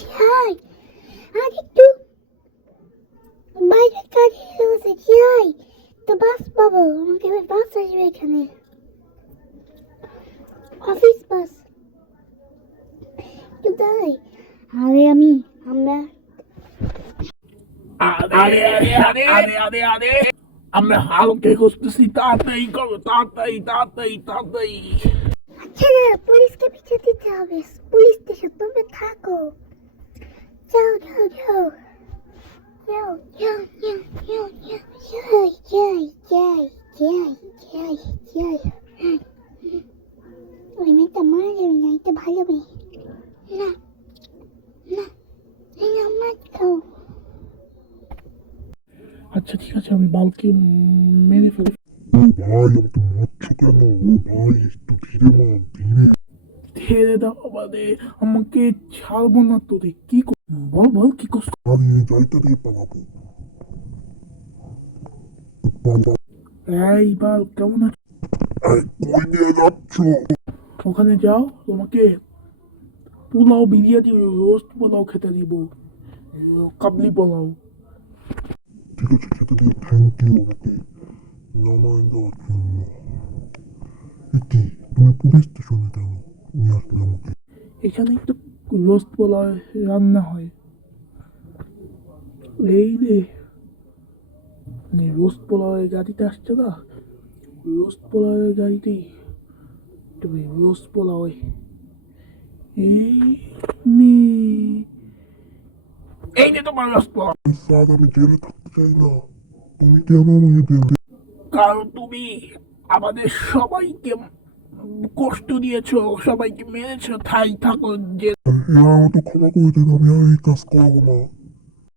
যাই আর একটু বাইরে কাজে রয়েছে, যাই তো বাস পাবো, আমাকে এবার বাস আসবে এখানে, অফিস বাস। তাই আমরা আরে আরে আরে আরে আরে আরে আমরা হালকে খুঁজতেছি, তাড়াতাড়ি করো, তাড়াতাড়ি তাড়াতাড়ি তাড়াতাড়ি। আচ্ছা না, পুলিশকে পিছিয়ে দিতে হবে, পুলিশ স্টেশন, তোমরা থাকো, যাও যাও যাও যাও যাও যাও যাও যাও যাই যাই যাই যাই যাই। ওই মেয়েটা মারা যাবে না, এটা ভালো মেয়ে, না না আমার খাও। আচ্ছা ঠিক আছে, আমি বালকে মেরে ফেলি। ভাই আমাকে মারছো কেন? ভাই একটু ধীরে মার, ধীরে। ছেড়ে দাও মানে, আমাকে ছাড়বো না তোরে। কি বল বল, কি করছ? আমি এই গাড়িটা দিয়ে পালাবো। পালা। এই বাল, কেমন আছো? এই, কই নিয়ে যাচ্ছ? ওখানে যাও, তোমাকে পোলাও বিরিয়ানি, রোস্ট পোলাও খেতে দিব, কাবলি পোলাও। ঠিক আছে, খেতে দিয়ে থ্যাংক ইউ আমাকে নামায় দেওয়ার জন্য। কি তুমি পুলিশ স্টেশনে কেন নিয়ে আসলে আমাকে? এখানে তো রোস্ট পোলাও রান্না হয়। এই রে, রোস্ট পোলাওয়ের গাড়িতে আসছে না, রোস্ট পোলাওয়ের গাড়িতেই তুমি রোস্ট পোলাও এই নে, এই নে তোমার রোস্ট পোলাও। স্যার আমি জেলে থাকতে চাই না, তুমি কেন আমাকে জেলে? কারণ তুমি আমাদের সবাইকে কষ্ট দিয়েছো, সবাইকে মেরেছো, তাই থাকো যে। আমাকে ক্ষমা করে দিন, আমি আর এই কাজ করবো না।